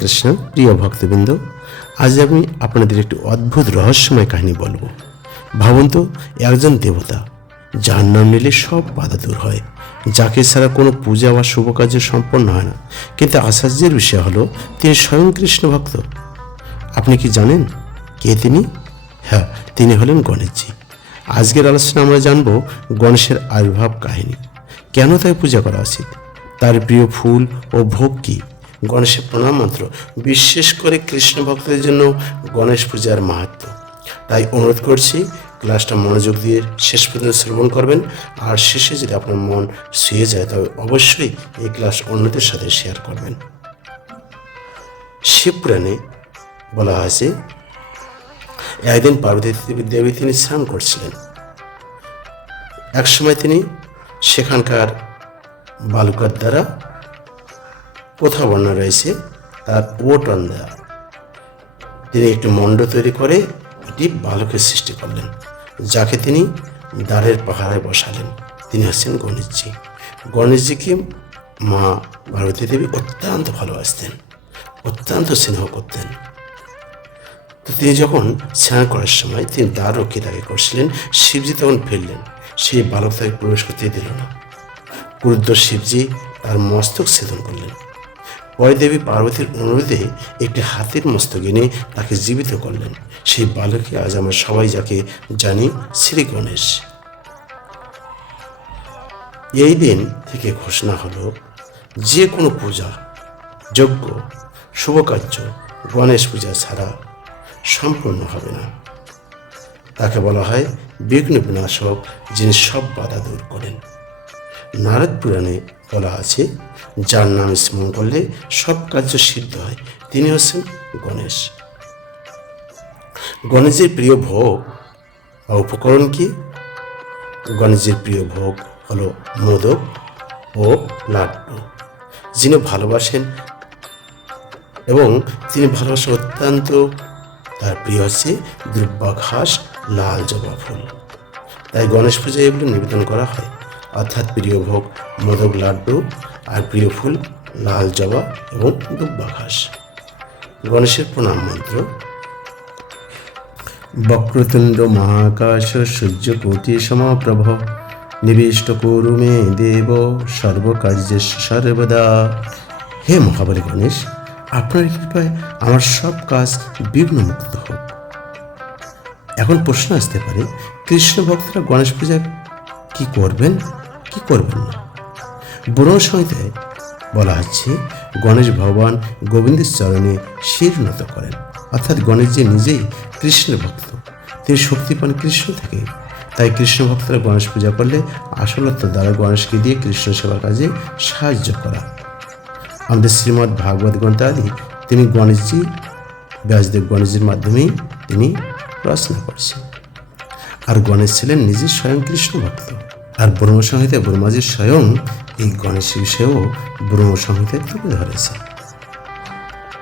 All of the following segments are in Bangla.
কৃষ্ণ, প্রিয় ভক্তবৃন্দ, আজ আমি আপনাদের একটি অদ্ভুত রহস্যময় কাহিনী বলব। ভাবুন তো, একজন দেবতা, যার নাম নিলে সব বাধা দূর হয়, যাকে ছাড়া কোনো পূজা বা শুভ কার্য সম্পন্ন হয় না। কিন্তু আশ্চর্যের বিষয় হলো, তিনি স্বয়ং কৃষ্ণ ভক্ত। আপনি কি জানেন কে তিনি? হ্যাঁ তিনি হলেন গণেশজি। আজকের আলোচনা আমরা জানব গণেশের আবির্ভাব কাহিনী। কেন তাই পূজা করা উচিত? তার প্রিয় ফুল ও ভোগ কি? গণেশের প্রণাম মন্ত্র। বিশেষ করে কৃষ্ণ ভক্তদের জন্য গণেশ পূজার মাহাত্ম। তাই অনুরোধ করছি ক্লাসটা মনোযোগ দিয়ে শেষ পর্যন্ত শ্রবণ করবেন। আর শেষে যদি আপনার মন শুয়ে যায়, তবে অবশ্যই এই ক্লাস অন্যদের সাথে শেয়ার করবেন। শিবপুরাণে বলা হয়েছে, একদিন পার্বতী দেবী তিনি স্নান করছিলেন। একসময় তিনি সেখানকার বালুকার দ্বারা কোথাও বর্ণনা রয়েছে, তার ওটন দেওয়া তিনি একটি মণ্ড তৈরি করে এটি বালকের সৃষ্টি করলেন, যাকে তিনি দ্বারের পাহাড়ে বসালেন। তিনি হচ্ছেন গণেশজি। গণেশজিকে মা পার্বতী দেবী অত্যন্ত ভালোবাসতেন, অত্যন্ত স্নেহ করতেন। তো তিনি যখন স্নান করার সময় তিনি দ্বার রক্ষী তাকে করছিলেন, শিবজি তখন ফিরলেন। সেই বালক তাকে প্রবেশ করতে দিল না। ক্রুদ্ধ শিবজি তার মস্তক ছেদন করলেন। পরে দেবী পার্বতীর অনুরোধে একটি হাতির মস্তক এনে তাকে জীবিত করলেন। সেই বালকই আজ আমরা সবাই যাকে জানি শ্রী গণেশ। এই দিন থেকে ঘোষণা হলো, যে কোনো পূজা, যজ্ঞ শুভকার্য গণেশ পূজা ছাড়া সম্পূর্ণ হবে না। তাকে বলা হয় বিঘ্ন বিনাশক যিনি সব বাধা দূর করেন। নারদ পুরাণে বলা আছে, যার নাম স্মরণ করলে সব কার্য সিদ্ধ হয়, তিনি হচ্ছেন গণেশ। গণেশের প্রিয় ভোগ বা উপকরণ কি? গণেশের প্রিয় ভোগ হলো মোদক ও লাড্ডু, যিনি ভালোবাসেন এবং তিনি ভালোবাসেন অত্যন্ত। তার প্রিয় হচ্ছে দুর্বা ঘাস লাল জবা ফুল। তাই গণেশ পূজায় এগুলো নিবেদন করা হয়। অর্থাৎ প্রিয় ভোগ, মোদক লাড্ডু আর প্রিয় ফুল, লাল জবা এবং দুব্বা ঘাস গণেশের প্রণাম মন্ত্র। বক্রতুণ্ড মহাকাশ সূর্যকোটি সমাপ্রভ, নিবিষ্ট করু মে দেব সর্বকার্যে সর্বদা। হে মহাবলী গণেশ, আপনার কৃপায় আমার সব কাজ বিঘ্নমুক্ত হোক। এখন প্রশ্ন আসতে পারে, কৃষ্ণ ভক্তরা গণেশ পূজা কি করবেন? কি করবেন না? বুড়ো সংহিতায় বলা হচ্ছে, গণেশ ভগবান গোবিন্দের চরণে শির নত করেন। অর্থাৎ গণেশজি নিজেই কৃষ্ণের ভক্ত, তিনি শক্তি পান কৃষ্ণ থেকে। তাই কৃষ্ণ ভক্তরা গণেশ পূজা করলে আসলত্ব দ্বারা গণেশকে দিয়ে কৃষ্ণ সেবার কাজে সাহায্য করা। আমাদের শ্রীমৎ ভাগবত গ্রন্থাদি তিনি গণেশজি, ব্যাসদেব গণেশজির মাধ্যমেই তিনি রচনা করেছেন। আর গণেশ ছিলেন নিজে স্বয়ং কৃষ্ণ ভক্ত। আর ব্রহ্ম সংহিতায় ব্রহ্মাজি স্বয়ং এই গণেশের বিষয়েও ব্রহ্ম সংহিতায় তুলে ধরেছে।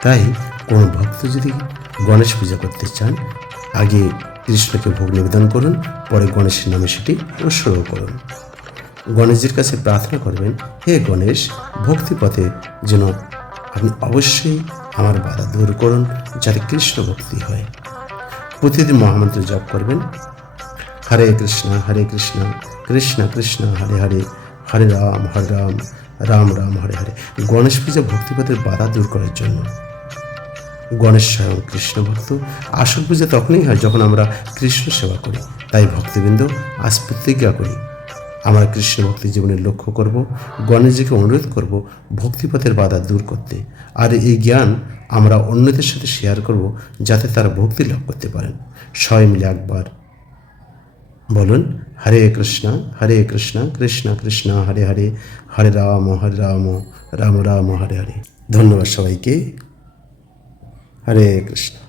তাই কোনো ভক্ত যদি গণেশ পূজা করতে চান, আগে কৃষ্ণকে ভোগ নিবেদন করুন, পরে গণেশের নামে সেটি উৎসর্গ করুন। গণেশজির কাছে প্রার্থনা করবেন, হে গণেশ, ভক্তিপথে যেন আপনি অবশ্যই আমার বাধা দূর করুন, যাতে কৃষ্ণ ভক্তি হয়। প্রতিদিন মহামন্ত্র জপ করবেন। হরে কৃষ্ণ হরে কৃষ্ণ। কৃষ্ণ কৃষ্ণ, হরে হরে হরে রাম হরে রাম রাম রাম, হরে হরে। গণেশ পূজা ভক্তিপথের বাধা দূর করার জন্য। গণেশ স্বয়ং কৃষ্ণ ভক্ত। আসল পূজা তখনই হয় যখন আমরা কৃষ্ণ সেবা করি। তাই ভক্তিবৃন্দ, আজ প্রতিজ্ঞা করি, আমরা কৃষ্ণ ভক্তি জীবনের লক্ষ্য করব, গণেশজিকে অনুরোধ করব ভক্তিপথের বাধা দূর করতে। আর এই জ্ঞান আমরা অন্যদের সাথে শেয়ার করব যাতে তারা ভক্তি লাভ করতে পারেন। সবাই মিলে একবার বলুন, হরে কৃষ্ণ হরে কৃষ্ণ কৃষ্ণ কৃষ্ণ, হরে হরে হরে রাম হরে রাম রাম রাম, হরে হরে। ধন্যবাদ সবাইকে। হরে কৃষ্ণ।